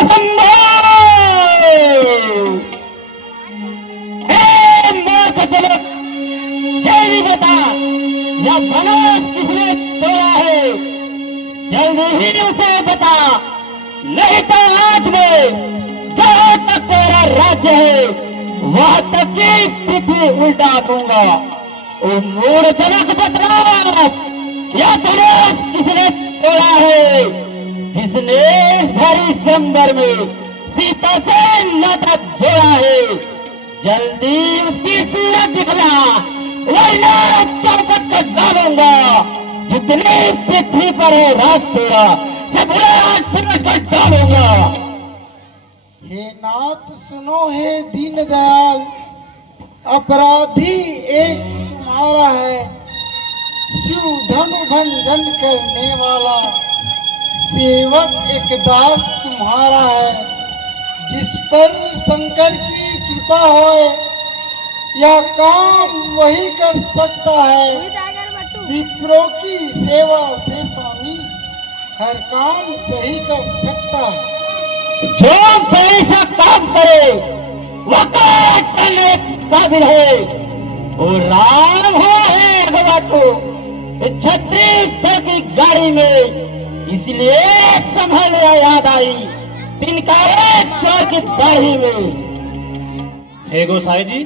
शंभो! हे मूर्ख तिलक, जल्दी बता, यह धनुष किसने तोड़ा है? जल्दी ही उसे बता, नहीं तो आज में जहां तक तेरा राज्य है वहां तक की पृथ्वी उल्टा दूंगा। ओ मूर्खजनक बतला, यह धनुष किसने तोड़ा है? जिसने इस धरी स्वयंवर में सीता से नाता जोड़ा है। जल्दी उसकी सूरत दिखला, वरना चौपट कर डालूंगा। जितनी पृथ्वी पर है राज तेरा, सब समझ कर डालूंगा। हे नाथ सुनो, हे दीनदयाल, अपराधी एक तुम्हारा है, शिव धनु भंजन करने वाला। सेवक एक दास तुम्हारा है, जिस पर शंकर की कृपा होए यह काम वही कर सकता है। विप्रों की सेवा से स्वामी हर काम सही कर सकता है। जो पैसा काम करे वह करने काबिल है। वो राम हो है अगवा तो छत्तीस की गाड़ी में, इसलिए संभल याद आई तिनकारे चोर की दाढ़ी में। हे गोसाई जी,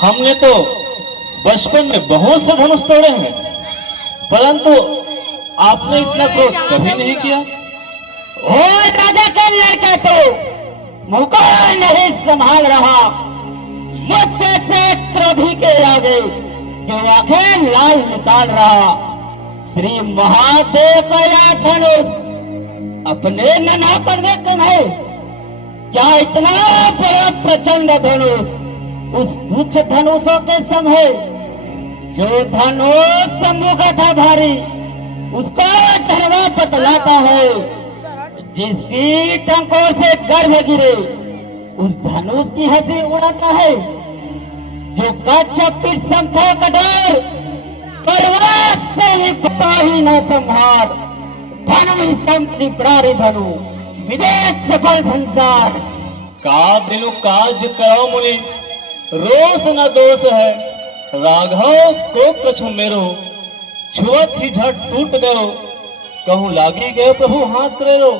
हमने तो बचपन में बहुत से धनुष तोड़े हैं, परंतु आपने इतना क्रोध कभी नहीं किया। ओ राजा का लड़का तो मुकाम नहीं संभाल रहा, मुझसे से क्रोधी के आगे जो आंखें लाल निकाल रहा। श्री महादेव का यह धनुष अपने नना करने कम है क्या? इतना बड़ा प्रचंड धनुष उस तुच्छ धनुषों के सम है। जो धनुष शंभु का था भारी, उसका चरवा बतलाता है। जिसकी टंकोर से गर्भ गिरे उस धनुष की हंसी उड़ाता है। जो कच्छ पीठ संथा कठोर परवास से निपटा ही न संभार। धनु संति प्रारी धनु विदेश सफल संसार। का दिनु काज करो मुनि, रोष न दोष है। राघव को कछु मेरो, छुअत ही झट टूट गयो। कहूँ लागी गए प्रभु हाथ रो।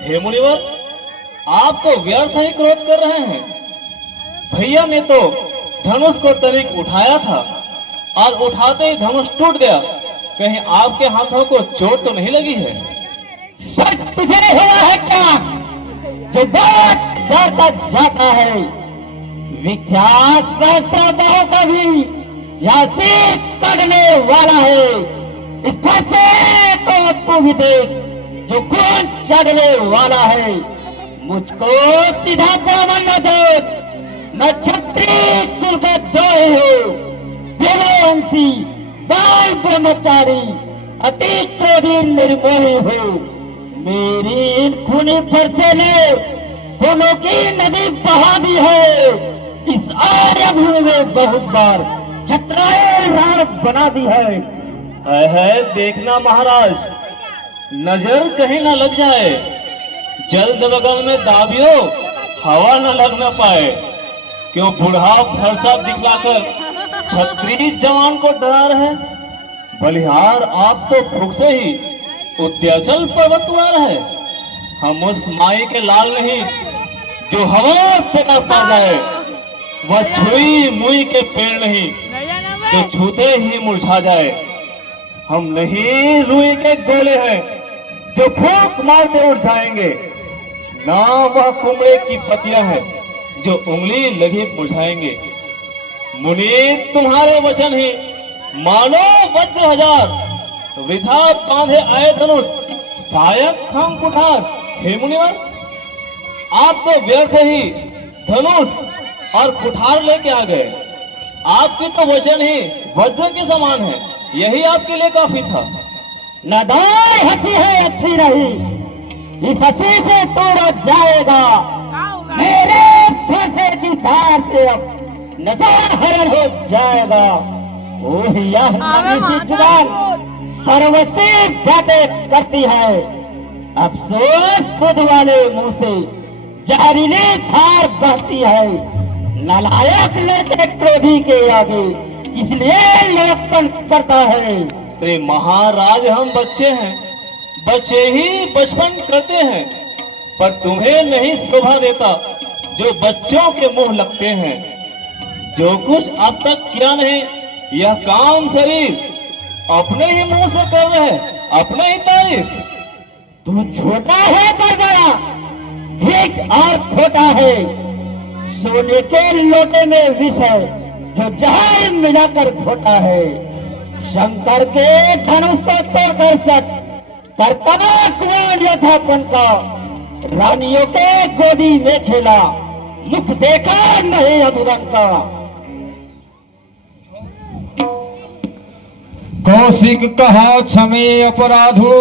हे मुनिवर, आप तो व्यर्थ ही क्रोध कर रहे हैं। भैया ने तो धनुष को तनिक उठाया था और उठाते ही धनुष टूट गया। कहीं आपके हाथों को चोट तो नहीं लगी है? सर तुझे हुआ है क्या जो बात डरता जाता है? विख्यात सहस्त्रबाहु का भी यहाँ से करने वाला है। इस फंसे को तू भी देख जो खून चढ़ने वाला है। मुझको सीधा ब्राह्मण न देख, मैं क्षत्रिय कुल का द्रोही हूँ। देववंशी बाल ब्रह्मचारी अति क्रोधी निर्मोही हूँ। मेरी इन खूनी फरसे ने खूनों की नदी बहा दी है। इस आर्यभूमि में बहुत बार छत्राए राण बना दी है। देखना महाराज, नजर कहीं ना लग जाए। जल्द बगल में दाबियो, हवा न लग न पाए। क्यों बूढ़ा फरसा दिखलाकर छत्री जवान को डरा रहे? बलिहार आप तो भूख से ही उद्याचल पर्वत उड़ा रहे। हम उस माई के लाल नहीं जो हवा से न पा जाए। वह छुई मुई के पेड़ नहीं जो छूते ही मुरझा जाए। हम नहीं रुई के गोले हैं जो फूंक मारते उड़ जाएंगे। ना वह कुमड़े की पत्तियां हैं जो उंगली लगी मुरझाएंगे। मुनि तुम्हारे वचन ही मानो वज्र हजार, वृथा बांधे आए धनुष सायक हम कुठार। हे मुनिवर, आप तो व्यर्थ ही धनुष और कुठार लेके आ गए। आपकी तो वचन ही वज्र के समान है, यही आपके लिए काफी था। नदाई हंसी है अच्छी रही, इस हंसी से तोड़ा जाएगा। मेरे फंसे की धार से अब नशा हरण हो जाएगा। ओह यह नन्ही सी जुबान सर्वस्वी बातें करती है। अफसोस खुद वाले मुंह से जहरीली धार बहती है। नालायक लड़के क्रोधी के आगे इसलिए लड़कपन करता है। श्री महाराज, हम बच्चे हैं, बच्चे ही बचपन करते हैं, पर तुम्हें नहीं शोभा देता जो बच्चों के मुंह लगते हैं। जो कुछ अब तक किया नहीं, यह काम शरीर अपने ही मुंह से कर रहे, अपने ही तारीफ। तू छोटा है पर बड़ा, ठीक और खोटा है। सोने के लोटे में विष है जो जहर मिलाकर खोटा है। शंकर के धनुष को तोड़कर सट कर्तव्य कुमार यथापन का रानियों के गोदी में खेला, मुख देखा नहीं अधुरन का। कौशिक कहा क्षमे अपराधो,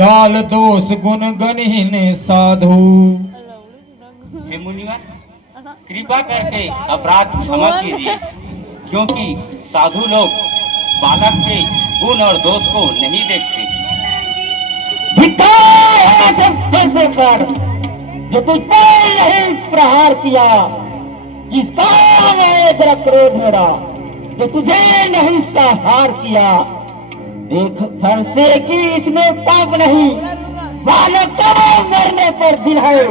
गाल दोष गुण गणहीन साधु। हे मुनिवर, कृपा करके अपराध क्षमा कीजिए, क्योंकि साधु लोग बालक के गुण और दोष को नहीं देखते। धिक्कार है जब पर जो तुझ पर नहीं प्रहार किया, जिसका मैं जरा क्रोध मेरा जो तुझे नहीं सहार किया। देख फरसे की इसमें पाप नहीं, बालक को मरने पर दिल है।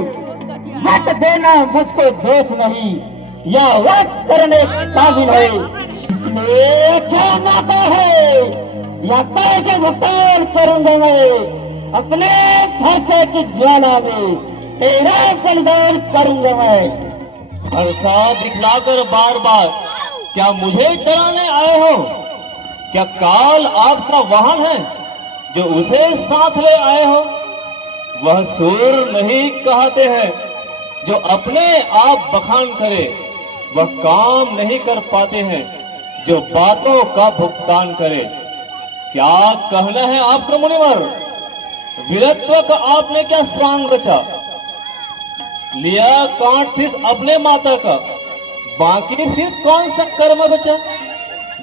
मत देना मुझको दोष नहीं, या वक्त करने काबिल है। इसमें क्या मौका है, या पैसे भुगतान करूंगा मैं। अपने फरसे की ज्वाला में तेरा बलिदान करूंगा मैं। फरसा दिखलाकर बार बार क्या मुझे डराने आए हो? क्या काल आपका वाहन है जो उसे साथ ले आए हो? वह सूर नहीं कहते हैं जो अपने आप बखान करे, वह काम नहीं कर पाते हैं जो बातों का भुगतान करे। क्या कहना है आपका मुनिवर? वीरत्व का आपने क्या स्वांग रचा? लिया कांट शीश अपने माता का, बाकी फिर कौन सा कर्म बचा?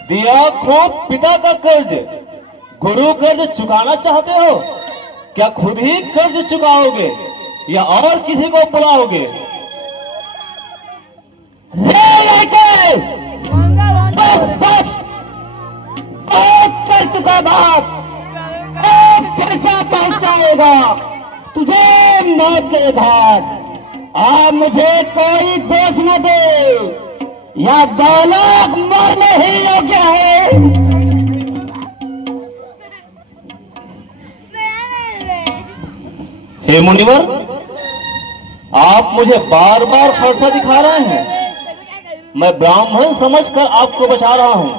दिया खूब पिता का कर्ज, गुरु कर्ज चुकाना चाहते हो? क्या खुद ही कर्ज चुकाओगे या और किसी को बुलाओगे? बस बस बहुत कर चुका बात, पैसा पहुंचाएगा तुझे मौत के घाट। आप मुझे कोई दोष न दे, या बालक मरने ही योग्य है। हे मुनिवर, आप मुझे बार बार फरसा दिखा रहे हैं। मैं ब्राह्मण समझकर आपको बचा रहा हूं।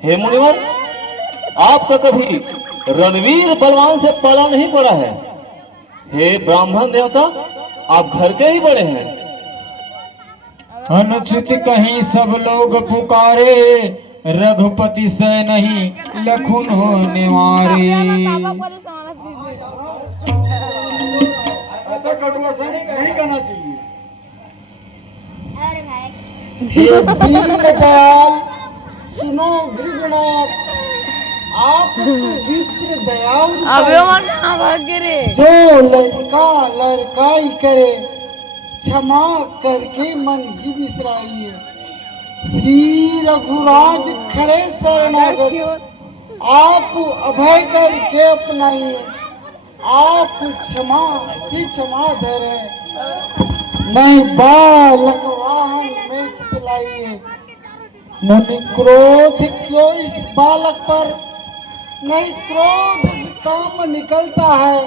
हे मुनिवर, आपका कभी रणवीर बलवान से पाला नहीं पड़ा है। हे ब्राह्मण देवता, आप घर के ही बड़े हैं। अनुचित कहीं सब लोग पुकारे, रघुपति से नहीं लखुन निवारे। नहीं करना चाहिए। हे दीनदयाल, सुनो गृहनाथ, आप विप्र दयाल जो लड़काई करे, क्षमा करके मन की बिसराइए। श्री रघुराज खड़े शरणागत, आप अभय करके अपनाइए। आप क्षमा से क्षमा धरे, नहीं बालक वाहन में चलाइए। मुनि क्रोध क्यों इस बालक पर? नहीं क्रोध से काम निकलता है,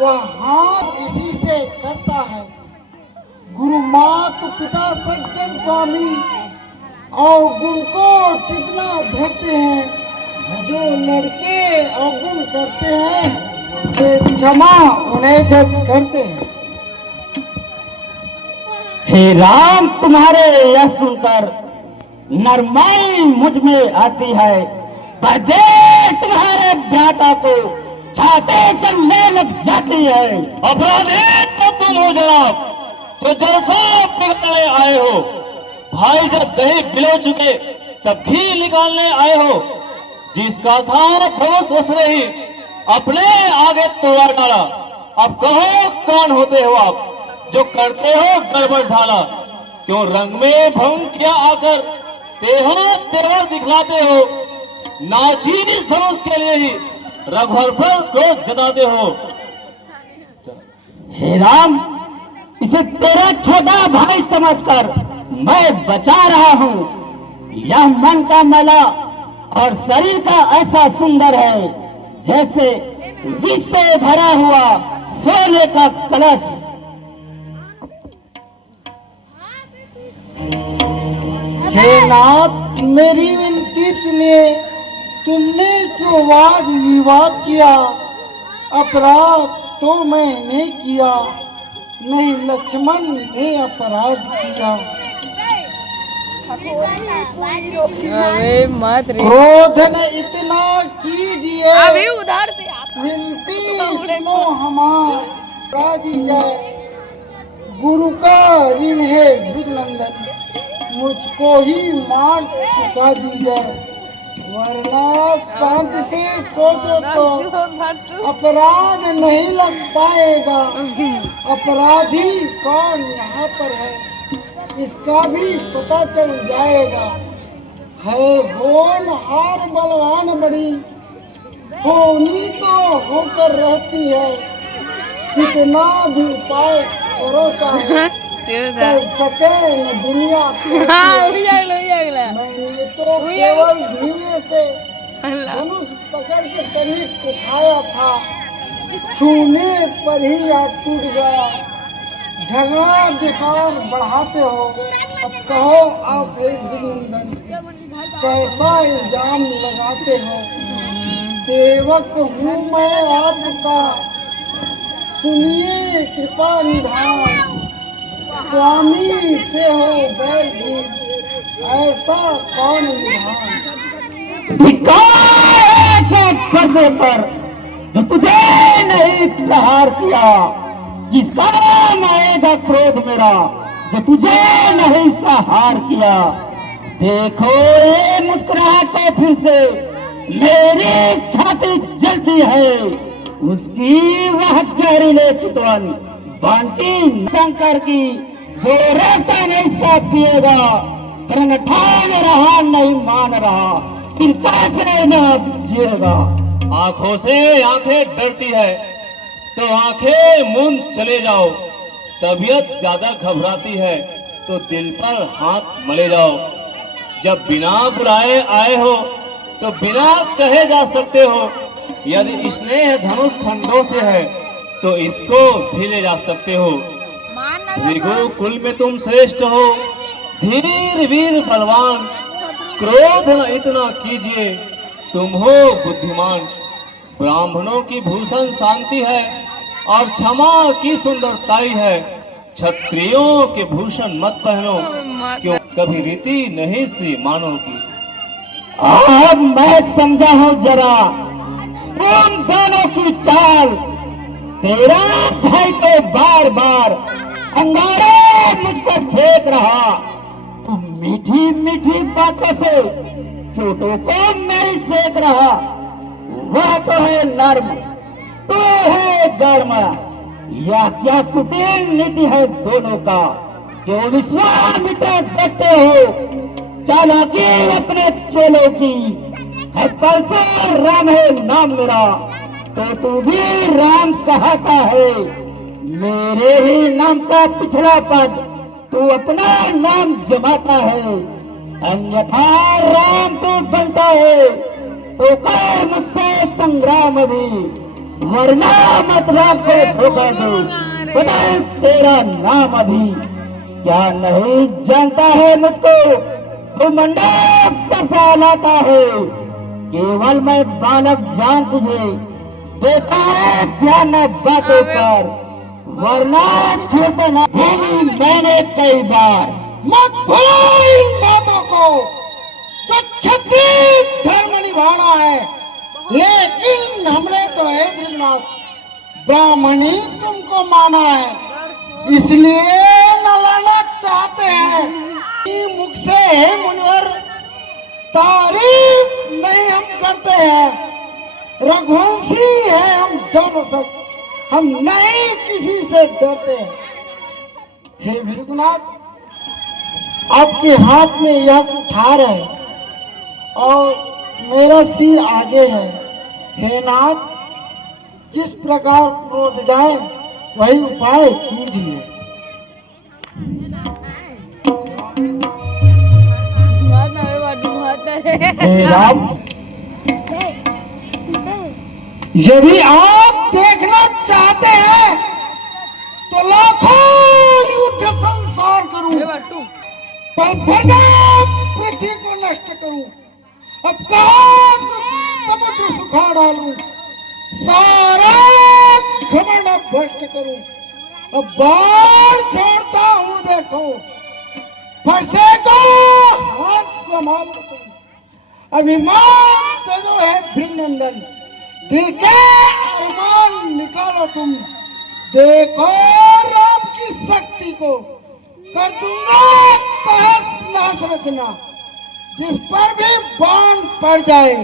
वह हाथ इसी से करता है। गुरु मात पिता सज्जन स्वामी और गुण को चितना धरते हैं। जो लड़के अवगुण करते हैं वे क्षमा उन्हें जब करते हैं। हे राम, तुम्हारे यह सुनकर नरमाई मुझ में आती है, पर देख तुम्हारे भ्राता को छाते चलने लग जाती है। अपराधी तो तुम हो जनाब, तो जलसा पिघलने आए हो। भाई जब दही बिलो चुके तब घी निकालने आए हो। जिसका था धनुष उसने ही अपने आगे तोड़ा डाला। अब कहो कौन होते हो आप, जो करते हो गड़बड़ झाला। क्यों रंग में भंग किया आकर तेवर दिखलाते हो। नाचीज धनुष के लिए ही रघुवर पर क्रोध जताते हो। हे राम, इसे तेरा छोटा भाई समझकर मैं बचा रहा हूँ। यह मन का मला और शरीर का ऐसा सुंदर है जैसे विष से भरा हुआ सोने का कलश। हे नाथ, मेरी विनती सुनिए। तुमने जो वाद विवाद किया, अपराध तो मैंने किया नहीं, लक्ष्मण ने अपराध किया। अरे मत रे, क्रोध न इतना कीजिए, अभी उधर से विनती सुनो हमार राजी जाए। गुरु का ऋण है भृगनंदन, मुझको ही मार चुका दीजिए, वरना शांति से सोचो तो अपराध नहीं लग पाएगा। अपराधी कौन यहाँ पर है इसका भी पता चल जाएगा। है होनहार बलवान बड़ी, होनी तो होकर रहती है। कितना भी उपाय करो चाहे, कर सके न दुनिया की। मैंने तो केवल धीरे से धनुष पकड़ के करीब उठाया था, छूने पर ही आग टूट गया। झगड़ा दुकान बढ़ाते हो। अब कहो आप हे भृगनंदन, कैसा इल्जाम लगाते हो। सेवक हूँ मैं आपका, सुनिए कृपा निधान। स्वामी से हो बैर भी, ऐसा कौन विधान। धिक्कार ऐसे कर्जे पर जो तुझे नहीं प्रहार किया। किसका आएगा क्रोध मेरा जो तुझे नहीं सहार किया। देखो ये मुस्कुराहट फिर से मेरी छाती जलती है। उसकी वह जहरीले चितवन बांटी शंकर की, जो रास्ता नहीं इसका पिएगा। रंग ठान रहा नहीं मान रहा, फिर कैसे न जिएगा। आंखों से आंखें डरती है तो आंखें मूंद चले जाओ। तबीयत ज्यादा घबराती है तो दिल पर हाथ मले जाओ। जब बिना बुलाए आए हो तो बिना कहे जा सकते हो। यदि स्नेह धनुष खंडों से है तो इसको भी ले जा सकते हो। भृगु कुल में तुम श्रेष्ठ हो, धीर वीर बलवान। क्रोध न इतना कीजिए, तुम हो बुद्धिमान। ब्राह्मणों की भूषण शांति है और क्षमा की सुंदरताई है। क्षत्रियों के भूषण मत पहनो, क्यों कभी रीति नहीं श्री मानव की। अब मैं समझा हूँ जरा तुम दोनों की चाल। तेरा भाई तो बार बार अंगारे मुझ पर फेंक रहा। तुम मीठी मीठी बातों से चोटों को मेरी सेक रहा। वह तो है नर्म, तो है गर्म। यह क्या कुटिल नीति है दोनों का। क्यों विश्वामित्र देखते हो चालाकी अपने चेलों की। है परसों राम है नाम मेरा, तो तू भी राम कहता है। मेरे ही नाम का पिछड़ा पद तू अपना नाम जमाता है। अन्यथा राम तू बनता है तो कर मुझसे संग्राम भी, वरना मत राम को धोखा दो। बता तेरा नाम अभी, क्या नहीं जानता है मुझको। तू मंडप पर फैलाता है, केवल मैं बालक जान तुझे देता है ध्यान बातों पर, वरना छूटे ना। मैंने कई बार मत भूलो इन बातों को। जो क्षत्रिय धर्म निभाना है, लेकिन हमने तो है भृगनाथ ब्राह्मणी तुमको माना है, इसलिए न लड़ना चाहते हैं। मुख से मुनिवर तारीफ नहीं हम करते हैं, रघुवंशी है हम दोनों सब, हम नहीं किसी से डरते हैं। हे भृगुनाथ, आपके हाथ में यह कुठार है और मेरा सिर आगे है। हे नाथ, जिस प्रकार क्रोध जाए वही उपाय कीजिए। हे राम, यदि आप देखना चाहते हैं तो लाखों युद्ध संसार करूं, पल भर में पृथ्वी को नष्ट करूं, अब समुद्र सुखा डालूं, सारा घमंड भ्रष्ट करूं, अब बाढ़ छोड़ता हूं देखो, फरसे को हाथ समाप्त करूं, अभिमान तो जो है भृगनंदन, दिल के अरमान निकालो तुम, देखो राम की शक्ति को, कर दूंगा तहस नहस रचना, जिस पर भी बाण पड़ जाए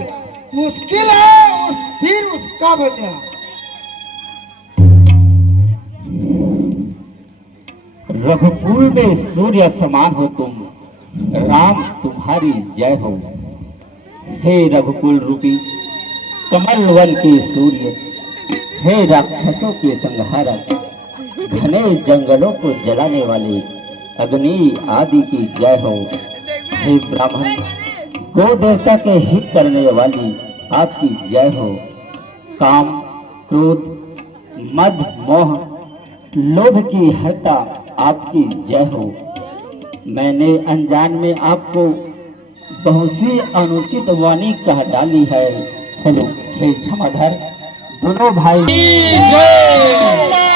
मुश्किल है फिर उसका बचना। रघुकुल में सूर्य समान हो तुम, राम तुम्हारी जय हो। हे रघुकुल रूपी कमल वन के सूर्य, हे राक्षसों के संहारक, घने जंगलों को जलाने वाले अग्नि आदि की जय हो। हे ब्राह्मण गो देवता के हित करने वाली आपकी जय हो। काम क्रोध मद मोह लोभ की हत्या आपकी जय हो। मैंने अनजान में आपको बहुत सी अनुचित वाणी कह डाली है। हेलो हे क्षमाधर दोनों भाई जय।